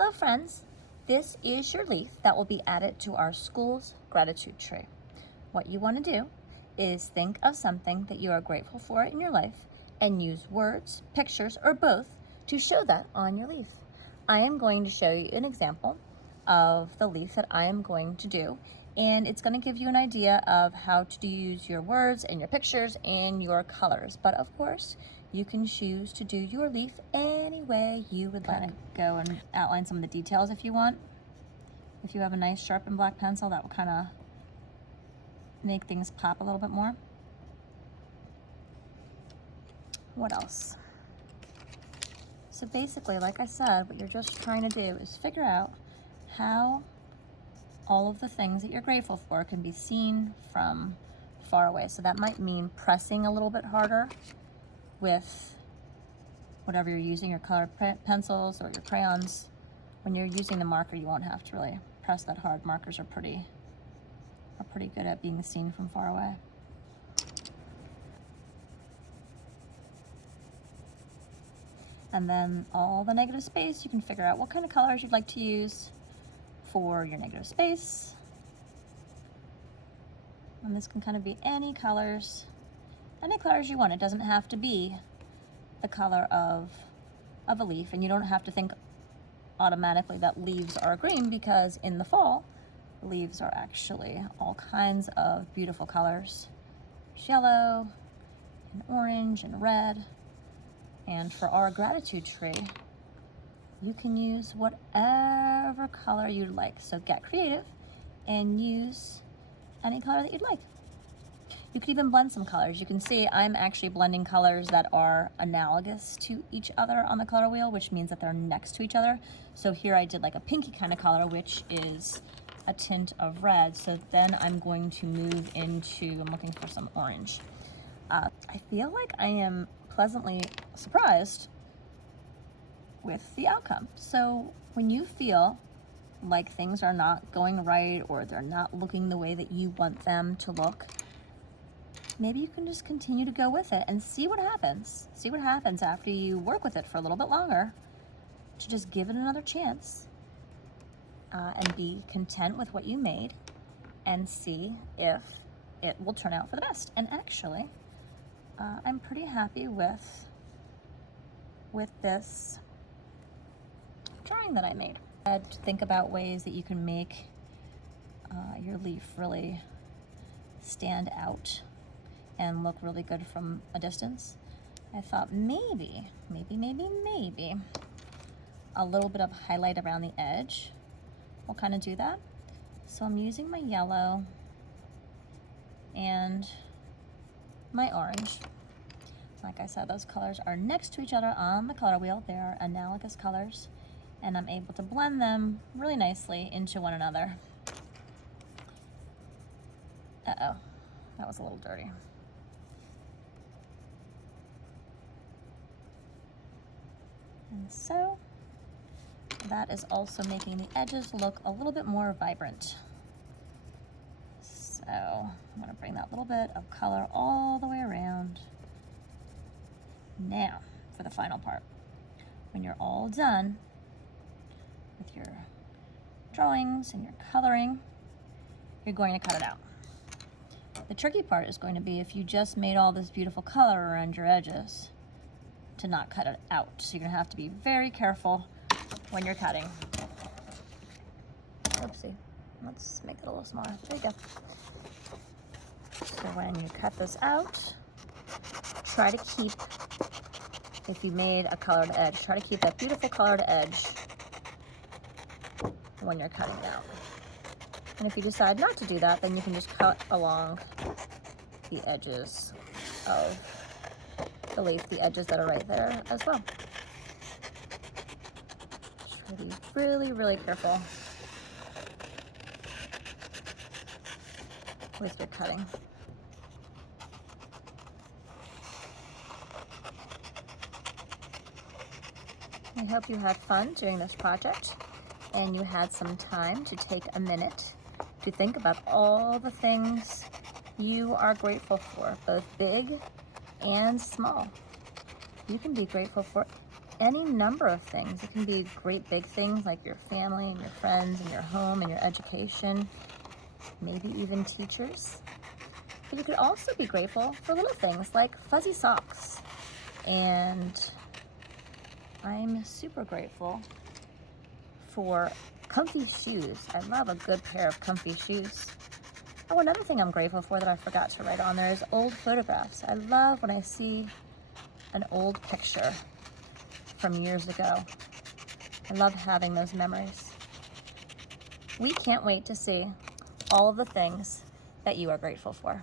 Hello friends, this is your leaf that will be added to our school's gratitude tree. What you want to do is think of something that you are grateful for in your life and use words, pictures, or both to show that on your leaf. I am going to show you an example of the leaf that I am going to do, and it's going to give you an idea of how to use your words and your pictures and your colors. But of course, you can choose to do your leaf any way you would like. Go and outline some of the details if you want. If you have a nice sharpened black pencil, that will kind of make things pop a little bit more. What else? So basically, like I said, what you're just trying to do is figure out how all of the things that you're grateful for can be seen from far away. So that might mean pressing a little bit harder with whatever you're using, your colored pencils or your crayons. When you're using the marker, you won't have to really press that hard. Markers are pretty good at being seen from far away. And then all the negative space, you can figure out what kind of colors you'd like to use for your negative space. And this can kind of be any colors you want. It doesn't have to be the color of a leaf, and you don't have to think automatically that leaves are green, because in the fall, leaves are actually all kinds of beautiful colors. There's yellow and orange and red. And for our gratitude tree, you can use whatever color you'd like. So get creative and use any color that you'd like. You could even blend some colors. You can see I'm actually blending colors that are analogous to each other on the color wheel, which means that they're next to each other. So here I did like a pinky kind of color, which is a tint of red. So then I'm going to move into, I'm looking for some orange. I feel like I am pleasantly surprised with the outcome. So when you feel like things are not going right or they're not looking the way that you want them to look, maybe you can just continue to go with it and see what happens. See what happens after you work with it for a little bit longer, to just give it another chance and be content with what you made and see if it will turn out for the best. And actually, I'm pretty happy with this drawing that I made. Think about ways that you can make your leaf really stand out and look really good from a distance. I thought maybe a little bit of highlight around the edge will kind of do that. So I'm using my yellow and my orange. Like I said, those colors are next to each other on the color wheel. They're analogous colors, and I'm able to blend them really nicely into one another. Uh-oh, that was a little dirty. And so that is also making the edges look a little bit more vibrant. So I'm going to bring that little bit of color all the way around. Now for the final part. When you're all done with your drawings and your coloring, you're going to cut it out. The tricky part is going to be if you just made all this beautiful color around your edges, to not cut it out. So you're gonna have to be very careful when you're cutting. Oopsie, let's make it a little smaller. There you go. So when you cut this out, try to keep, if you made a colored edge, try to keep that beautiful colored edge when you're cutting out. And if you decide not to do that, then you can just cut along the edges of the leaf, the edges that are right there as well. Just try to be really, really careful with your cutting. I hope you had fun doing this project and you had some time to take a minute to think about all the things you are grateful for, both big and small. You can be grateful for any number of things. It can be great big things like your family and your friends and your home and your education, maybe even teachers. But you could also be grateful for little things like fuzzy socks. And I'm super grateful for comfy shoes. I love a good pair of comfy shoes. Oh, another thing I'm grateful for that I forgot to write on there is old photographs. I love when I see an old picture from years ago. I love having those memories. We can't wait to see all of the things that you are grateful for.